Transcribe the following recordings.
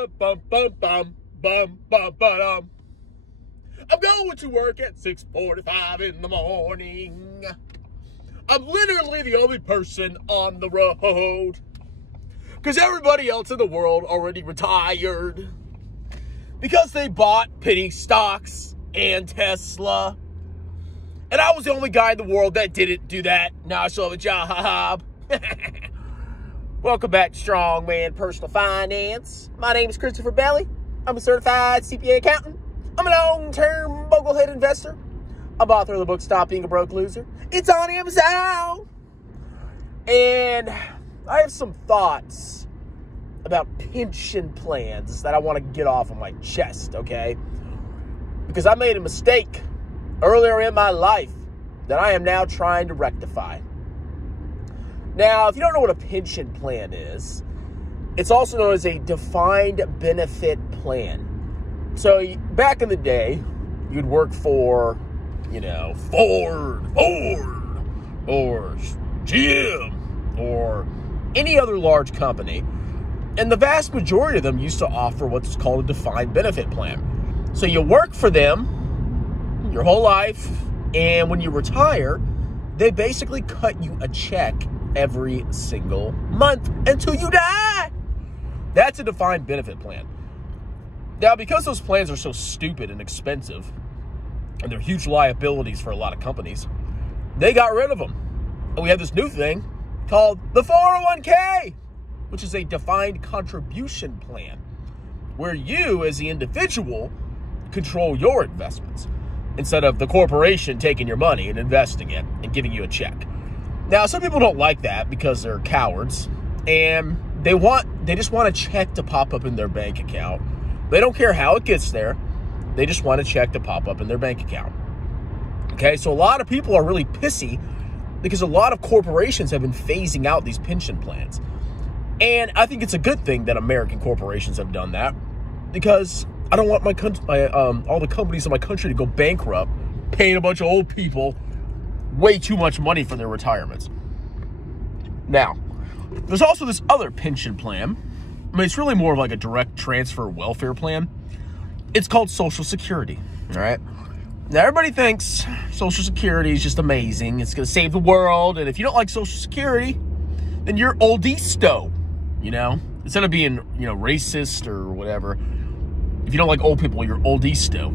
I'm going to work at 6:45 in the morning. I'm literally the only person on the road, because everybody else in the world already retired, because they bought penny stocks and Tesla. And I was the only guy in the world that didn't do that. Now I still have a job. Welcome back to Strongman Personal Finance. My name is Christopher Belly. I'm a certified CPA accountant. I'm a long-term boglehead investor. I'm author of the book Stop Being a Broke Loser. It's on Amazon. And I have some thoughts about pension plans that I want to get off of my chest, okay? Because I made a mistake earlier in my life that I am now trying to rectify. Now, if you don't know what a pension plan is, it's also known as a defined benefit plan. So back in the day, you'd work for, Ford, or GM, or any other large company. And the vast majority of them used to offer what's called a defined benefit plan. So you work for them your whole life, and when you retire, they basically cut you a check every single month until you die. That's a defined benefit plan. Now, because those plans are so stupid and expensive, and they're huge liabilities for a lot of companies, they got rid of them. And we have this new thing called the 401k, which is a defined contribution plan, where you, as the individual, control your investments instead of the corporation taking your money and investing it and giving you a check. Now, some people don't like that because they're cowards, and they just want a check to pop up in their bank account. They don't care how it gets there. They just want a check to pop up in their bank account. Okay, so a lot of people are really pissy because a lot of corporations have been phasing out these pension plans. And I think it's a good thing that American corporations have done that, because I don't want all the companies in my country to go bankrupt, paying a bunch of old people way too much money for their retirements. Now, there's also this other pension plan. I mean, it's really more of like a direct transfer welfare plan. It's called Social Security, all right? Now, everybody thinks Social Security is just amazing. It's going to save the world. And if you don't like Social Security, then you're oldisto, Instead of being, racist or whatever, if you don't like old people, you're oldisto.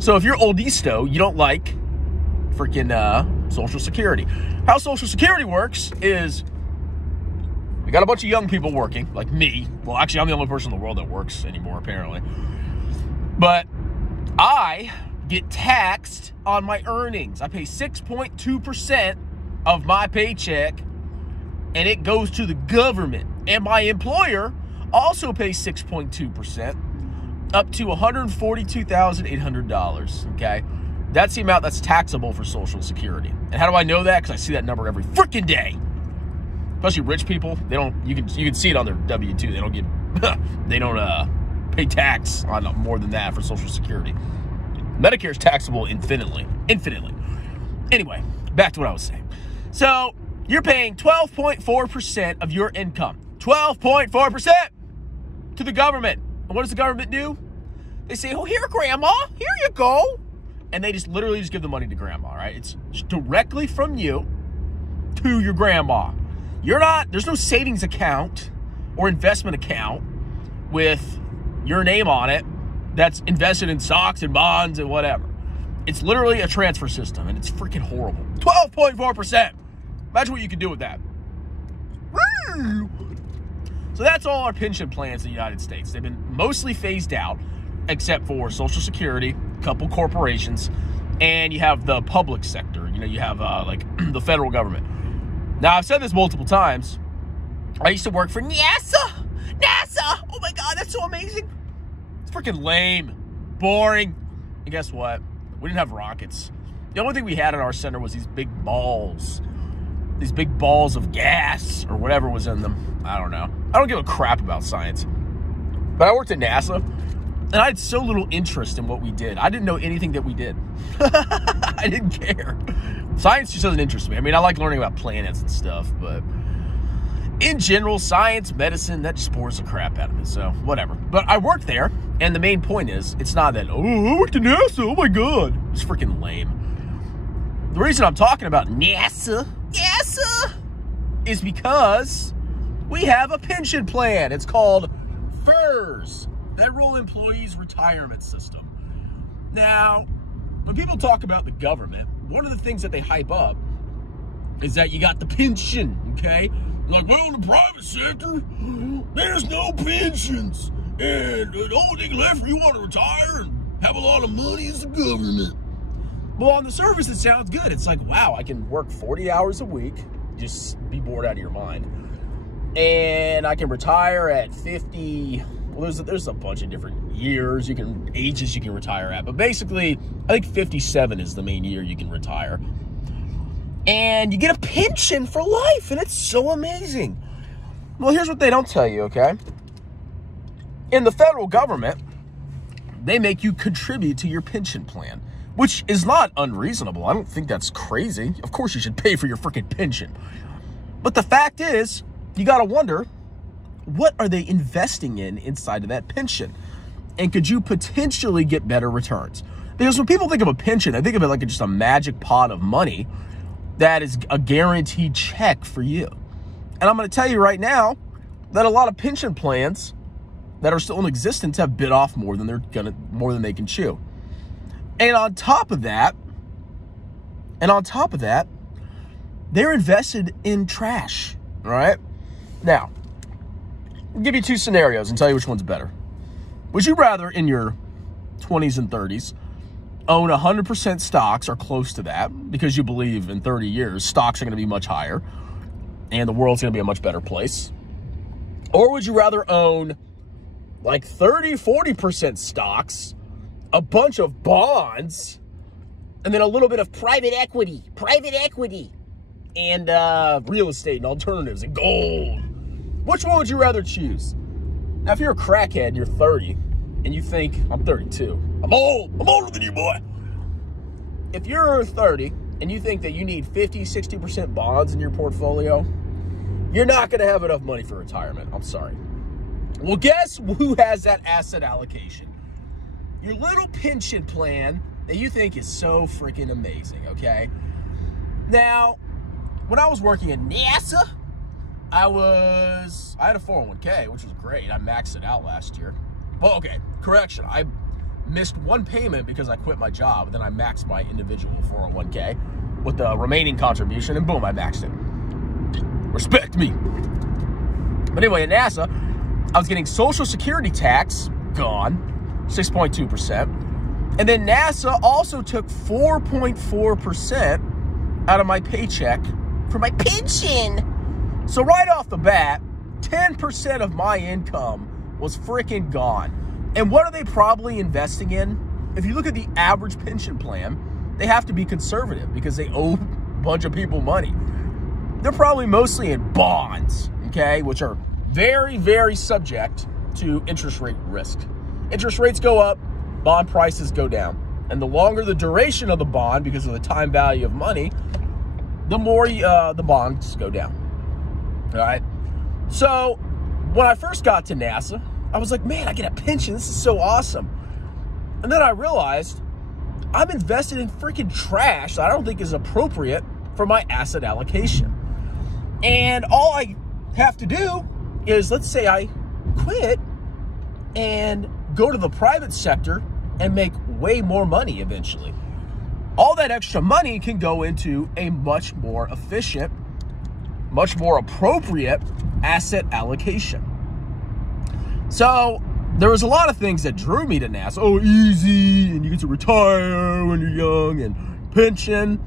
So if you're oldisto, you don't like freaking Social Security. How Social Security works is we got a bunch of young people working, like me. Well, actually, I'm the only person in the world that works anymore, apparently. But I get taxed on my earnings. I pay 6.2% of my paycheck, and it goes to the government. And my employer also pays 6.2%, up to $142,800, okay? That's the amount that's taxable for Social Security. And how do I know that? Because I see that number every freaking day. Especially rich people, you can see it on their W-2. They don't pay tax on more than that for Social Security. Medicare is taxable infinitely. Anyway, back to what I was saying. So you're paying 12.4% of your income. 12.4% to the government. And what does the government do? They say, oh, here, Grandma, here you go. And they literally give the money to Grandma, right? It's directly from you to your grandma. There's no savings account or investment account with your name on it that's invested in stocks and bonds and whatever. It's literally a transfer system, and it's freaking horrible. 12.4%. Imagine what you can do with that. So that's all our pension plans in the United States. They've been mostly phased out, except for Social Security, a couple corporations, and you have the public sector. You have like the federal government. Now, I've said this multiple times. I used to work for NASA. Oh my God, that's so amazing. It's freaking lame, boring. And guess what? We didn't have rockets. The only thing we had at our center was these big balls of gas or whatever was in them. I don't know. I don't give a crap about science. But I worked at NASA, and I had so little interest in what we did. I didn't know anything that we did. I didn't care. Science just doesn't interest me. I mean, I like learning about planets and stuff, but in general, science, medicine, that just bores the crap out of me. So whatever. But I work there, and the main point is, it's not that, oh, I worked at NASA, oh my God. It's freaking lame. The reason I'm talking about NASA is because we have a pension plan. It's called FERS, Federal Employees Retirement System. Now, when people talk about the government, one of the things that they hype up is that you got the pension, okay? Like, well, in the private sector, there's no pensions. And the only thing left for you want to retire and have a lot of money is the government. Well, on the surface, it sounds good. It's like, wow, I can work 40 hours a week, just be bored out of your mind. And I can retire at 50. Well, there's a bunch of different ages you can retire at. But basically, I think 57 is the main year you can retire. And you get a pension for life, and it's so amazing. Well, here's what they don't tell you, okay? In the federal government, they make you contribute to your pension plan, which is not unreasonable. I don't think that's crazy. Of course you should pay for your freaking pension. But the fact is, you got to wonder, what are they investing in inside of that pension? And could you potentially get better returns? Because when people think of a pension, they think of it like just a magic pot of money that is a guaranteed check for you. And I'm going to tell you right now that a lot of pension plans that are still in existence have bit off more than they can chew. And on top of that, they're invested in trash, all right? Now, I'll give you two scenarios and tell you which one's better. Would you rather, in your 20s and 30s, own 100% stocks or close to that because you believe in 30 years stocks are going to be much higher and the world's going to be a much better place? Or would you rather own like 30-40% stocks, a bunch of bonds, and then a little bit of private equity, and real estate and alternatives and gold? Which one would you rather choose? Now, if you're a crackhead and you're 30 and you think, I'm 32, I'm older than you, boy. If you're 30 and you think that you need 50-60% bonds in your portfolio, you're not going to have enough money for retirement. I'm sorry. Well, guess who has that asset allocation? Your little pension plan that you think is so freaking amazing, okay? Now, when I was working at NASA, I had a 401k, which was great. I maxed it out last year. Well, okay, correction. I missed one payment because I quit my job. Then I maxed my individual 401k with the remaining contribution, and boom, I maxed it. Respect me. But anyway, at NASA, I was getting Social Security tax, gone, 6.2%. And then NASA also took 4.4% out of my paycheck for my pension. So right off the bat, 10% of my income was freaking gone. And what are they probably investing in? If you look at the average pension plan, they have to be conservative because they owe a bunch of people money. They're probably mostly in bonds, okay, which are very, very subject to interest rate risk. Interest rates go up, bond prices go down. And the longer the duration of the bond, because of the time value of money, the more the bonds go down. All right. So when I first got to NASA, I was like, man, I get a pension. This is so awesome. And then I realized I'm invested in freaking trash that I don't think is appropriate for my asset allocation. And all I have to do is, let's say I quit and go to the private sector and make way more money eventually. All that extra money can go into a much more efficient, much more appropriate asset allocation. So there was a lot of things that drew me to NASA. Oh, easy, and you get to retire when you're young, and pension.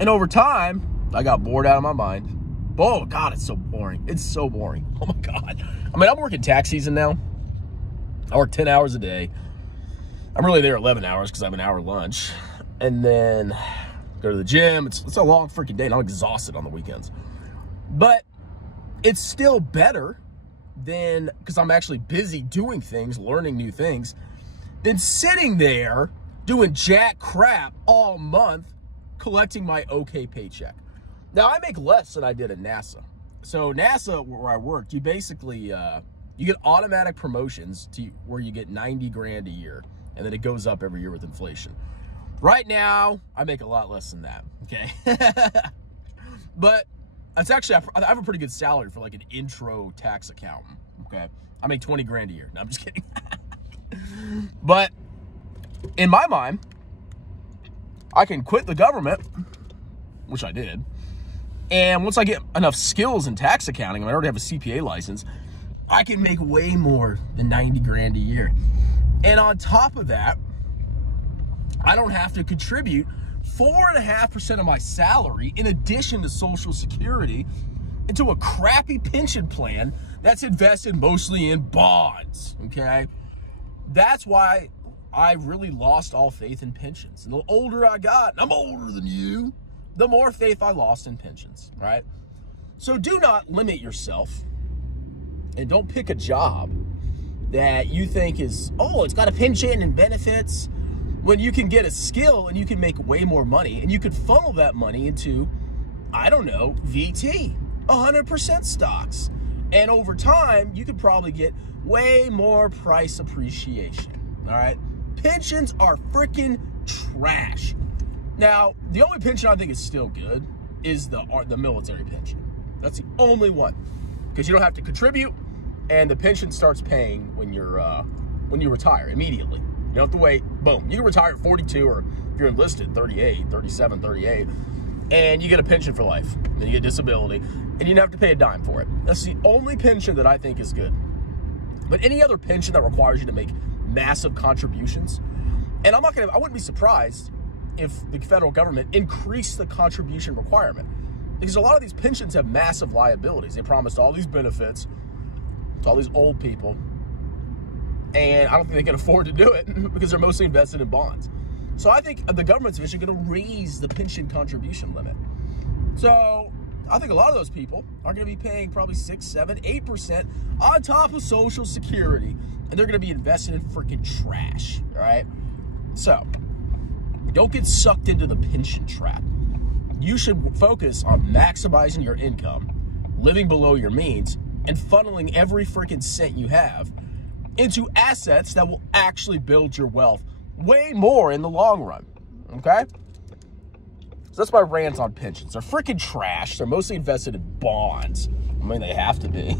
And over time, I got bored out of my mind. Oh, God, it's so boring. It's so boring. Oh, my God. I mean, I'm working tax season now. I work 10 hours a day. I'm really there 11 hours because I have an hour lunch. And then go to the gym. It's a long freaking day, and I'm exhausted on the weekends. But it's still better than, because I'm actually busy doing things, learning new things, than sitting there doing jack crap all month collecting my okay paycheck. Now, I make less than I did at NASA. So NASA, where I worked, you basically, you get automatic promotions to where you get 90 grand a year, and then it goes up every year with inflation. Right now, I make a lot less than that, okay? But it's actually, I have a pretty good salary for like an intro tax accountant, okay? I make 20 grand a year. No, I'm just kidding. But in my mind, I can quit the government, which I did. And once I get enough skills in tax accounting, I already have a CPA license, I can make way more than 90 grand a year. And on top of that, I don't have to contribute 4.5% of my salary in addition to Social Security into a crappy pension plan that's invested mostly in bonds, okay? That's why I really lost all faith in pensions. And the older I got, and I'm older than you, the more faith I lost in pensions, right? So do not limit yourself, and don't pick a job that you think is, oh, it's got a pension and benefits, when you can get a skill and you can make way more money, and you could funnel that money into, I don't know, VT, 100% stocks. And over time, you could probably get way more price appreciation, all right? Pensions are freaking trash. Now, the only pension I think is still good is the military pension. That's the only one, because you don't have to contribute, and the pension starts paying when you retire immediately. You don't have to wait. Boom. You can retire at 42, or if you're enlisted, 38, 37, 38, and you get a pension for life. Then you get disability, and you don't have to pay a dime for it. That's the only pension that I think is good. But any other pension that requires you to make massive contributions, and I wouldn't be surprised if the federal government increased the contribution requirement, because a lot of these pensions have massive liabilities. They promised all these benefits to all these old people, and I don't think they can afford to do it because they're mostly invested in bonds. So I think the government's eventually going to raise the pension contribution limit. So I think a lot of those people are going to be paying probably 6, 7, 8% on top of Social Security, and they're going to be invested in freaking trash, all right? So don't get sucked into the pension trap. You should focus on maximizing your income, living below your means, and funneling every freaking cent you have into assets that will actually build your wealth way more in the long run, okay? So that's my rant on pensions. They're freaking trash. They're mostly invested in bonds. I mean, they have to be.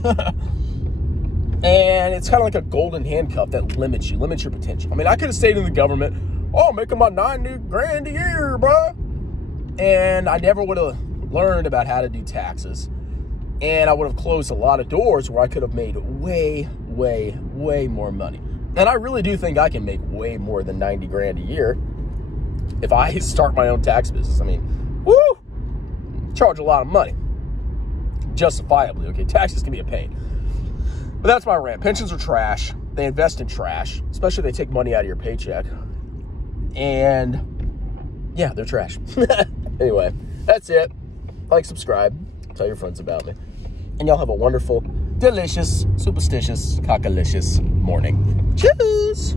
And it's kind of like a golden handcuff that limits your potential. I mean, I could have stayed in the government, oh, making my 90 grand a year, bro. And I never would have learned about how to do taxes. And I would have closed a lot of doors where I could have made way, way, way more money. And I really do think I can make way more than 90 grand a year if I start my own tax business. I mean, woo! Charge a lot of money. Justifiably, okay? Taxes can be a pain. But that's my rant. Pensions are trash. They invest in trash, especially if they take money out of your paycheck. And yeah, they're trash. Anyway, that's it. Like, subscribe, tell your friends about me. And y'all have a wonderful, delicious, superstitious, cockalicious morning. Cheers!